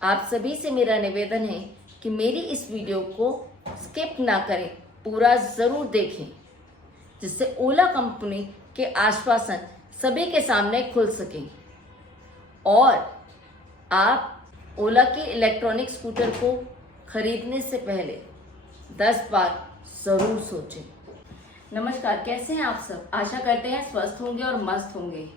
आप सभी से मेरा निवेदन है कि मेरी इस वीडियो को स्किप ना करें, पूरा ज़रूर देखें, जिससे ओला कंपनी के आश्वासन सभी के सामने खुल सकें और आप ओला के इलेक्ट्रॉनिक स्कूटर को खरीदने से पहले 10 बार ज़रूर सोचें। नमस्कार, कैसे हैं आप सब? आशा करते हैं स्वस्थ होंगे और मस्त होंगे।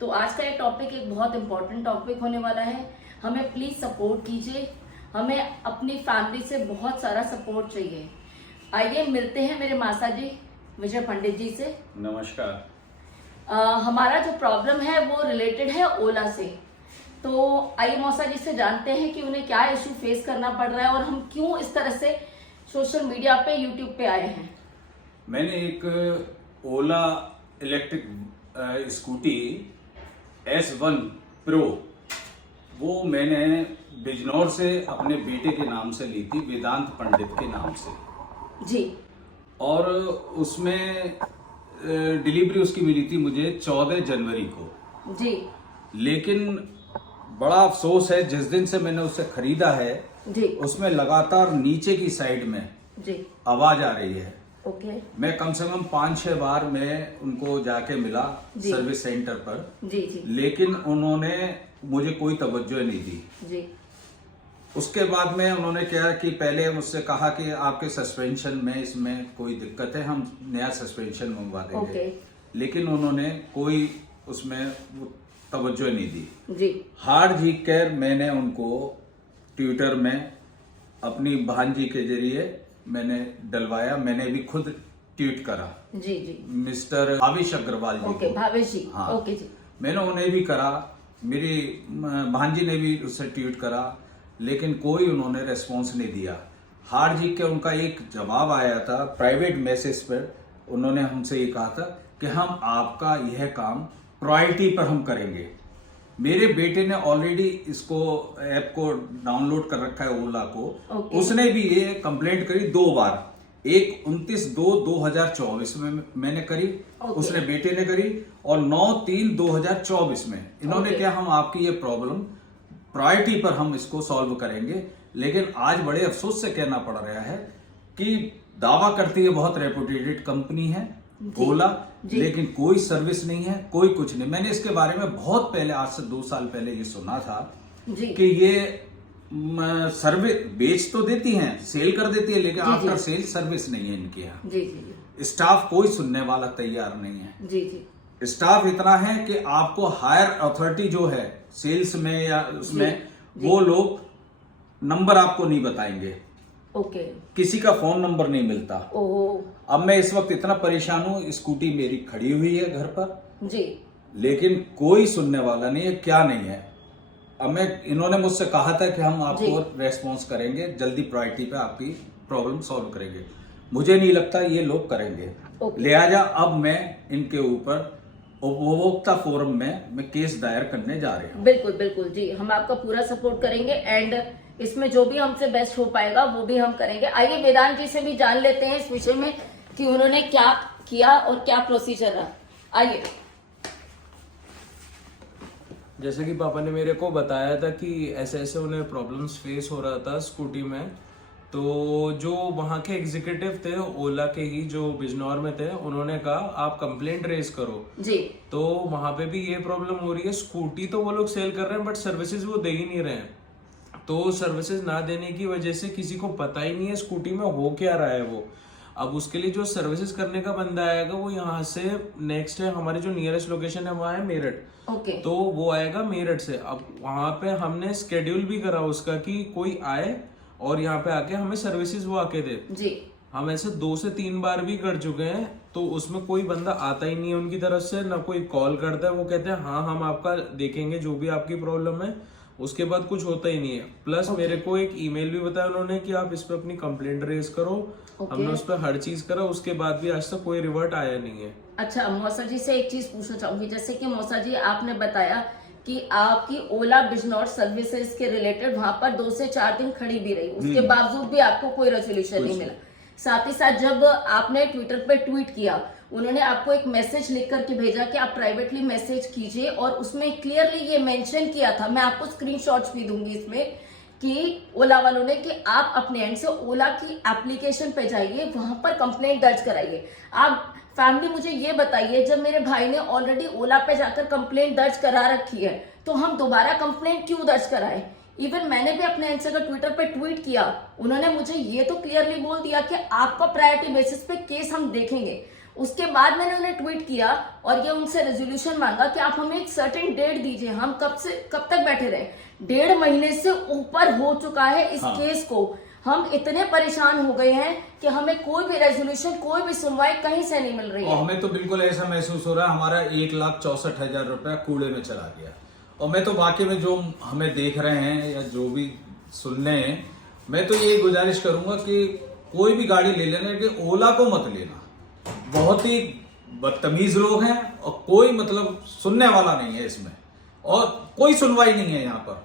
तो आज का ये टॉपिक एक बहुत इंपॉर्टेंट टॉपिक होने वाला है। हमें प्लीज़ सपोर्ट कीजिए, हमें अपनी फैमिली से बहुत सारा सपोर्ट चाहिए। आइए मिलते हैं मेरे मासा जी विजय पंडित जी से। नमस्कार। हमारा जो प्रॉब्लम है वो रिलेटेड है ओला से। तो आइए मौसा जी से जानते हैं कि उन्हें क्या इशू फेस करना पड़ रहा है और हम क्यों इस तरह से सोशल मीडिया पे, यूट्यूब पे आए हैं। मैंने एक ओला इलेक्ट्रिक स्कूटी S1 प्रो वो मैंने बिजनौर से अपने बेटे के नाम से ली थी, वेदांत पंडित के नाम से जी। और उसमें डिलीवरी उसकी मिली थी मुझे 14 जनवरी को जी। लेकिन बड़ा अफसोस है, जिस दिन से मैंने उसे खरीदा है जी। उसमें लगातार नीचे की साइड में जी। आवाज आ रही है। ओके। मैं कम से कम 5-6 बार मैं उनको जाके मिला जी। सर्विस सेंटर पर। जी। जी। लेकिन उन्होंने मुझे कोई तवज्जो नहीं दी। जी। उसके बाद में उन्होंने क्या कि पहले मुझसे कहा कि आपके सस्पेंशन में इसमें कोई दिक्कत है, हम नया सस्पेंशन मंगवा देंगे। ओके। लेकिन उन्होंने कोई उसमें तवज्जो नहीं दी। जी। हार जीत कर मैंने उनको ट्विटर में अपनी भांजी के जरिए मैंने डलवाया। मैंने भी खुद ट्वीट करा। जी। जी। मिस्टर भावेश अग्रवाल जी ओके, को। भावेश जी। हाँ, ओके जी। मैंने उन्हें भी करा, मेरी भांजी ने भी उससे ट्वीट करा, लेकिन कोई उन्होंने रेस्पॉन्स नहीं दिया। हार जीत के उनका एक जवाब आया था प्राइवेट मैसेज पर। उन्होंने हमसे ये कहा था कि हम आपका यह काम प्रायोरिटी पर हम करेंगे। मेरे बेटे ने ऑलरेडी इसको ऐप को डाउनलोड कर रखा है, ओला को। ओके। उसने भी ये कंप्लेंट करी 2 बार, एक 29/2/2024 में मैंने करी, उसने बेटे ने करी, और 9/3/2024 में इन्होंने क्या, हम आपकी ये प्रॉब्लम प्रायोरिटी पर हम इसको सॉल्व करेंगे। लेकिन आज बड़े अफसोस से कहना पड़ रहा है कि दावा करती है बहुत रेपुटेटेड कंपनी है ओला, लेकिन कोई सर्विस नहीं है, कोई कुछ नहीं। मैंने इसके बारे में बहुत पहले, आज से 2 साल पहले ये सुना था जी। कि ये सर्विस बेच तो देती हैं, सेल कर देती है, लेकिन आफ्टर सेल सर्विस नहीं है इनके यहाँ। जी। जी। स्टाफ कोई सुनने वाला तैयार नहीं है। जी। जी। स्टाफ इतना है कि आपको हायर अथॉरिटी जो है सेल्स में या उसमें, जी। वो लोग नंबर आपको नहीं बताएंगे। ओके। किसी का फोन नंबर नहीं मिलता। ओहो। अब मैं इस वक्त इतना परेशान हूं, स्कूटी मेरी खड़ी हुई है घर पर, जी। लेकिन कोई सुनने वाला नहीं है, क्या नहीं है। अब इन्होंने मुझसे कहा था कि हम आपको रेस्पॉन्स करेंगे, जल्दी प्रायोरिटी पे आपकी प्रॉब्लम सॉल्व करेंगे। मुझे नहीं लगता ये लोग करेंगे। लिहाजा अब मैं इनके ऊपर उपभोक्ता फोरम में मैं केस दायर करने जा रहे हूँ। बिल्कुल बिल्कुल जी, हम आपका पूरा सपोर्ट करेंगे एंड इसमें जो भी हमसे बेस्ट हो पाएगा वो भी हम करेंगे। आइए वेदांत जी से भी जान लेते हैं इस विषय में कि उन्होंने क्या किया और क्या प्रोसीजर रहा। आइए। जैसे कि पापा ने मेरे को बताया था कि ऐसे ऐसे उन्हें प्रॉब्लम्स फेस हो रहा था स्कूटी में, तो जो वहाँ के एग्जीक्यूटिव थे ओला के ही, जो बिजनौर में थे, उन्होंने कहा आप कंप्लेंट रेज करो जी। तो वहाँ पे भी ये प्रॉब्लम हो रही है। स्कूटी तो वो लोग सेल कर रहे हैं बट सर्विसेज वो दे ही नहीं रहे हैं। तो सर्विसेज ना देने की वजह से किसी को पता ही नहीं है स्कूटी में हो क्या रहा है वो। अब उसके लिए जो सर्विसेज करने का बंदा आएगा वो यहाँ से नेक्स्ट है, हमारी जो नियरेस्ट लोकेशन है वहाँ है मेरठ। ओके। तो वो आएगा मेरठ से। अब वहाँ पे हमने स्केड्यूल भी करा उसका कि कोई आए और यहाँ पे आके हमें सर्विसेज वो आके दे। जी। हम ऐसे 2 से 3 बार भी कर चुके हैं, तो उसमें कोई बंदा आता ही नहीं है उनकी तरफ से, ना कोई कॉल करता है। वो कहते हैं हाँ हम आपका देखेंगे जो भी आपकी प्रॉब्लम है, उसके बाद कुछ होता ही नहीं है। प्लस मेरे को एक ईमेल भी बताया उन्होंने कि आप इस पे अपनी कंप्लेंट रेज करो। हमने उस पर हर चीज करा, उसके बाद भी आज तक कोई रिवर्ट आया नहीं है। अच्छा, मौसा जी से एक चीज पूछना चाहूंगी। जैसे कि मौसा जी आपने बताया कि आपकी ओला बिजनौर सर्विसेज के रिलेटेड वहां पर 2 से 4 दिन खड़ी भी रही, उसके बावजूद भी आपको कोई रेजोल्यूशन नहीं मिला। साथ ही साथ जब आपने ट्विटर पे ट्वीट किया, उन्होंने आपको एक मैसेज लिख करके भेजा कि आप प्राइवेटली मैसेज कीजिए, और उसमें क्लियरली ये मेंशन किया था, मैं आपको स्क्रीनशॉट्स भी दूंगी इसमें, कि ओला वालों ने कि आप अपने एंड से ओला की एप्लीकेशन पे जाइए, वहां पर कंप्लेंट दर्ज कराइए। आप फैमिली मुझे ये बताइए, जब मेरे भाई ने ऑलरेडी ओला पे जाकर कंप्लेंट दर्ज करा रखी है तो हम दोबारा कंप्लेंट क्यों दर्ज कराएं? इवन मैंने भी अपने एंड से अगर ट्विटर पे ट्वीट किया, उन्होंने मुझे ये तो क्लियरली बोल दिया कि आपका प्रायोरिटी बेसिस पे केस हम देखेंगे। उसके बाद मैंने उन्हें ट्वीट किया और ये उनसे रेजोल्यूशन मांगा कि आप हमें एक सर्टेन डेट दीजिए, हम कब तक बैठे रहे। 1.5 महीने से ऊपर हो चुका है इस केस को, हम इतने परेशान हो गए हैं कि हमें कोई भी रेजोल्यूशन, कोई भी सुनवाई कहीं से नहीं मिल रही है। और हमें तो बिल्कुल ऐसा महसूस हो रहा है हमारा 1,64,000 रुपया कूड़े में चला गया। और मैं तो वाकई में जो हमें देख रहे हैं या जो भी सुन रहे हैं, मैं तो ये गुजारिश करूंगा कि कोई भी गाड़ी ले लेना कि ओला को मत लेना। बहुत ही बदतमीज लोग हैं और कोई मतलब सुनने वाला नहीं है इसमें, और कोई सुनवाई नहीं है यहाँ पर।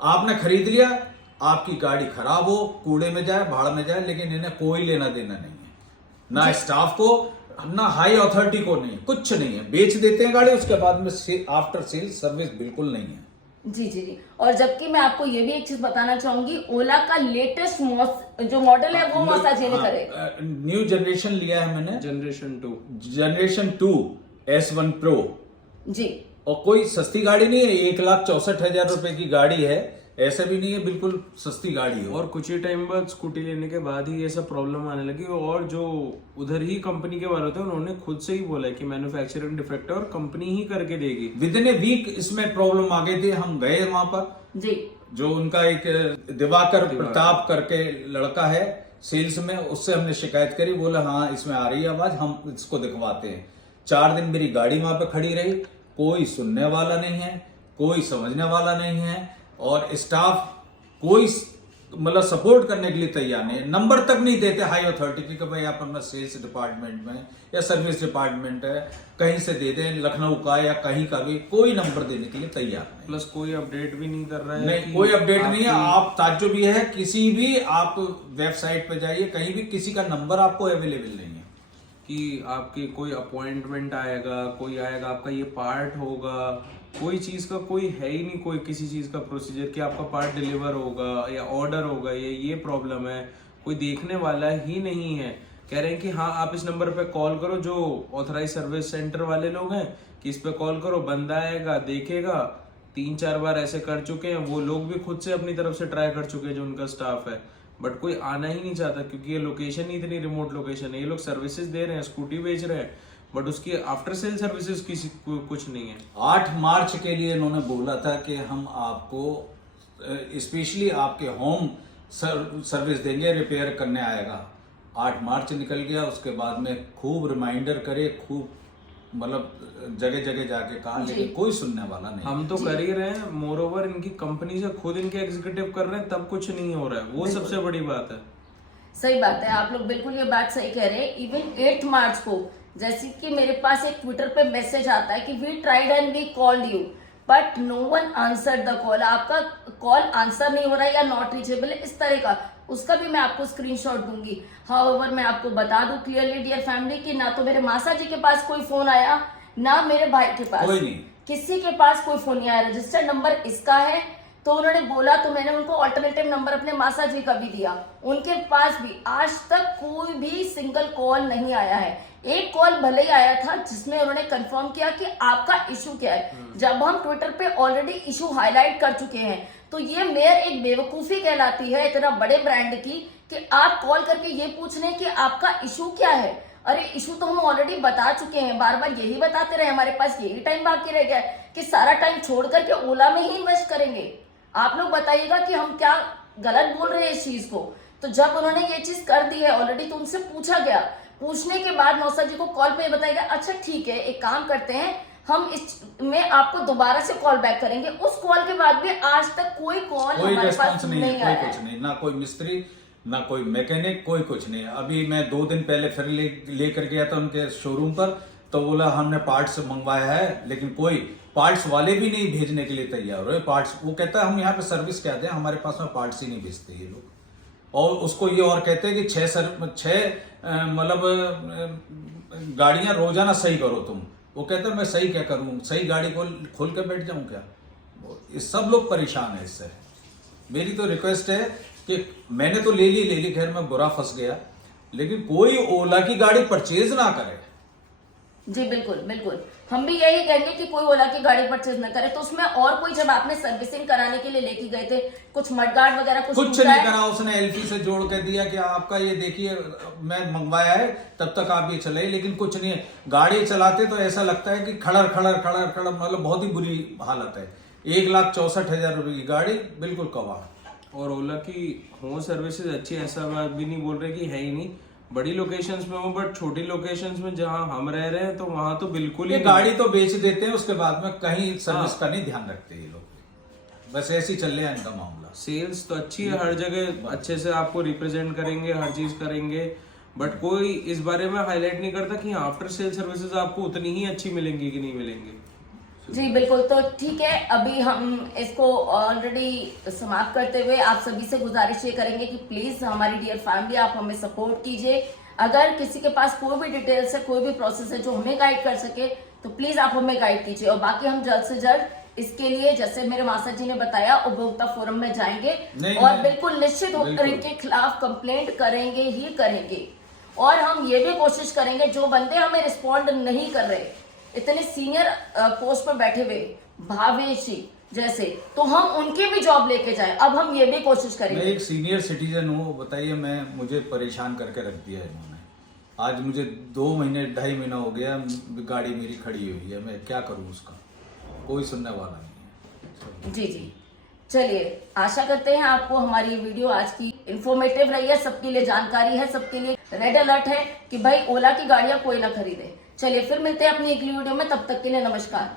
आपने खरीद लिया, आपकी गाड़ी खराब हो, कूड़े में जाए, भाड़ में जाए, लेकिन इन्हें कोई लेना देना नहीं है, ना स्टाफ को, ना हाई अथॉरिटी को, नहीं, कुछ नहीं है। बेच देते हैं गाड़ी, उसके बाद में आफ्टर सेल सर्विस बिल्कुल नहीं है। जी जी जी। और जबकि मैं आपको ये भी एक चीज बताना चाहूंगी, ओला का लेटेस्ट जो मॉडल है वो मौसा जी ने करे। न्यू जनरेशन लिया है मैंने, जनरेशन 2 S1 Pro जी। और कोई सस्ती गाड़ी नहीं है, 1,64,000 रुपए की गाड़ी है, ऐसा भी नहीं है बिल्कुल सस्ती गाड़ी है। और कुछ ही टाइम बाद स्कूटी लेने के बाद ही ये सब प्रॉब्लम आने लगी। और जो उधर ही कंपनी के वाले थे उन्होंने खुद से ही बोला है कि मैन्युफैक्चरिंग डिफेक्ट है और कंपनी ही करके देगी। विद इन ए वीक इसमें प्रॉब्लम आ गई थी। हम गए वहां पर जी, जो उनका एक दिवाकर प्रताप करके लड़का है सेल्स में, उससे हमने शिकायत करी, बोला हाँ इसमें आ रही है आवाज, हम इसको दिखवाते हैं। 4 दिन मेरी गाड़ी वहां पे खड़ी रही, कोई सुनने वाला नहीं है, कोई समझने वाला नहीं है, और स्टाफ कोई मतलब सपोर्ट करने के लिए तैयार नहीं है। नंबर तक नहीं देते हाई अथॉरिटी की कि भाई आप अपना सेल्स डिपार्टमेंट में या सर्विस डिपार्टमेंट है कहीं से दे दें, लखनऊ का या कहीं का भी, कोई नंबर देने के लिए तैयार नहीं। प्लस कोई अपडेट भी नहीं कर रहा है। नहीं, कोई अपडेट नहीं है। आप ताज्जुब भी है, किसी भी आप वेबसाइट पे जाइए, कहीं भी किसी का नंबर आपको अवेलेबल नहीं है कि आपके कोई अपॉइंटमेंट आएगा, कोई आएगा, आपका ये पार्ट होगा, कोई चीज का कोई है ही नहीं, कोई किसी चीज का प्रोसीजर कि आपका पार्ट डिलीवर होगा या ऑर्डर होगा, ये प्रॉब्लम है, कोई देखने वाला ही नहीं है। कह रहे हैं कि हाँ आप इस नंबर पे कॉल करो, जो ऑथराइज सर्विस सेंटर वाले लोग हैं कि इस पे कॉल करो, बंदा आएगा, देखेगा। 3-4 बार ऐसे कर चुके हैं, वो लोग भी खुद से अपनी तरफ से ट्राई कर चुके हैं जो उनका स्टाफ है, बट कोई आना ही नहीं चाहता क्योंकि ये लोकेशन ही इतनी रिमोट लोकेशन है। ये लोग सर्विसेज दे रहे हैं, स्कूटी बेच रहे हैं, बट उसकी आफ्टर सेल सर्विसेज किसी कुछ नहीं है। 8 मार्च के लिए इन्होंने बोला था कि हम आपको स्पेशली आपके होम सर्विस देंगे, रिपेयर करने आएगा। 8 मार्च निकल गया, उसके बाद में खूब रिमाइंडर करे, खूब मतलब जगह जगह जाके कहा, लेकिन कोई सुनने वाला नहीं। हम तो कर ही रहे हैं, मोर ओवर इनकी कंपनी से खुद इनके एग्जीक्यूटिव कर रहे हैं, तब कुछ नहीं हो रहा है, वो सबसे बड़ी बात है। सही बात है, आप लोग बिल्कुल ये बात सही कह रहे हैं। इवन 8 मार्च को जैसे कि मेरे पास एक ट्विटर पे मैसेज आता है कि we tried and we called you but no one answer the call, आपका कॉल आंसर नहीं हो रहा है या नॉट रीचेबल है, इस तरह का, उसका भी मैं आपको स्क्रीनशॉट दूंगी। हाउएवर मैं आपको बता दूं क्लियरली डियर फैमिली कि ना तो मेरे मासा जी के पास कोई फोन आया, ना मेरे भाई के पास, कोई नहीं, किसी के पास कोई फोन नहीं आया। रजिस्टर्ड नंबर इसका है, तो उन्होंने बोला, तो मैंने उनको ऑल्टरनेटिव नंबर अपने मासा जी का भी दिया, उनके पास भी आज तक कोई भी सिंगल कॉल नहीं आया है। एक कॉल भले ही आया था जिसमें उन्होंने कंफर्म किया कि आपका इशू क्या है। जब हम ट्विटर पे ऑलरेडी इशू हाईलाइट कर चुके हैं तो ये मेयर एक बेवकूफी कहलाती है इतना बड़े ब्रांड की कि आप कॉल करके ये पूछ रहे हैं कि आपका इशू क्या है। अरे इशू तो हम ऑलरेडी बता चुके हैं, बार बार यही बताते रहे, हमारे पास यही टाइम बाकी रह गया है कि सारा टाइम छोड़ करके ओला में ही इन्वेस्ट करेंगे। आप लोग बताइएगा कि हम क्या गलत बोल रहे हैं इस चीज को। तो जब उन्होंने ये चीज कर दी है ऑलरेडी, तो उनसे पूछा गया, पूछने के बाद मौसा जी को कॉल पे बताया गया, अच्छा ठीक है एक काम करते हैं, हम इसमें आपको दोबारा से कॉल बैक करेंगे। उस कॉल के बाद भी आज तक कोई कॉल हमारे पास नहीं आया, कोई कुछ नहीं, ना कोई मिस्त्री, ना कोई मैकेनिक, कोई कुछ नहीं। अभी मैं 2 दिन पहले फिर लेकर गया था उनके शोरूम पर, तो बोला हमने पार्ट्स मंगवाया है, लेकिन कोई पार्ट्स वाले भी नहीं भेजने के लिए तैयार हुए पार्ट्स। वो कहता है हम यहाँ पे सर्विस क्या दें, हमारे पास में पार्ट्स ही नहीं भेजते ये लोग। और उसको ये और कहते हैं कि 6 मतलब गाड़ियां रोजाना सही करो तुम। वो कहता है मैं सही क्या करूं, सही गाड़ी को खोल के बैठ जाऊं क्या। ये सब लोग परेशान है इससे। मेरी तो रिक्वेस्ट है कि मैंने तो ले ली, खैर मैं बुरा फंस गया, लेकिन कोई ओला की गाड़ी परचेज ना करे। जी बिल्कुल बिल्कुल, हम भी यही कहेंगे कि कोई ओला की गाड़ी परचेज न करे। तो उसमें और कोई, जब आपने सर्विसिंग कराने के लिए लेके गए थे, कुछ मडगार्ड वगैरह कुछ नहीं करा, उसने एलपी से जोड़ के दिया कि आपका ये देखिए मैं मंगवाया है, तब तक आप ये चलाइए, लेकिन कुछ नहीं है। गाड़ी चलाते तो ऐसा लगता है कि खड़र खड़र खड़र खड़र, मतलब बहुत ही बुरी हालत है। 1,64,000 रुपए की गाड़ी, बिल्कुल कबाड़। और ओला की होम सर्विसेज अच्छी, ऐसा बात भी नहीं बोल रहे कि है ही नहीं, बड़ी लोकेशंस में हो, बट छोटी लोकेशंस में जहां हम रह रहे हैं तो वहां तो बिल्कुल ही गाड़ी तो बेच देते हैं, उसके बाद में कहीं सर्विस का नहीं ध्यान रखते ये लोग, बस ऐसे ही चल रहा है इनका मामला। सेल्स तो अच्छी है, हर जगह अच्छे से आपको रिप्रेजेंट करेंगे, हर चीज करेंगे, बट कोई इस बारे में हाईलाइट नहीं करता कि आफ्टर सेल सर्विसेज आपको उतनी ही अच्छी मिलेंगी कि नहीं मिलेंगी। जी बिल्कुल, तो ठीक है, अभी हम इसको ऑलरेडी समाप्त करते हुए आप सभी से गुजारिश ये करेंगे कि प्लीज हमारी डियर फैमिली, आप हमें सपोर्ट कीजिए। अगर किसी के पास कोई भी डिटेल्स है, कोई भी प्रोसेस है जो हमें गाइड कर सके, तो प्लीज आप हमें गाइड कीजिए। और बाकी हम जल्द से जल्द इसके लिए, जैसे मेरे मासा जी ने बताया, उपभोक्ता फोरम में जाएंगे और बिल्कुल निश्चित होकर इनके खिलाफ कंप्लेंट करेंगे ही करेंगे। और हम ये भी कोशिश करेंगे, जो बंदे हमें रिस्पॉन्ड नहीं कर रहे, इतने सीनियर पोस्ट पर बैठे हुए भावेश जी जैसे, तो हम उनके भी जॉब लेके जाएं। अब हम ये भी कोशिश करेंगे। मैं एक सीनियर सिटीजन हूँ, बताइए, मुझे परेशान करके रख दिया इन्होंने। आज मुझे 2 महीने 2.5 महीना हो गया, गाड़ी मेरी खड़ी हुई है, मैं क्या करूँ उसका, कोई सुनने वाला नहीं है। जी जी, चलिए, आशा करते हैं आपको हमारी वीडियो आज की इंफॉर्मेटिव रही है, सबके लिए जानकारी है, सबके लिए रेड अलर्ट है कि भाई ओला की गाड़ियां कोई ना खरीदे। चलिए फिर मिलते हैं अपनी अगली वीडियो में, तब तक के लिए नमस्कार।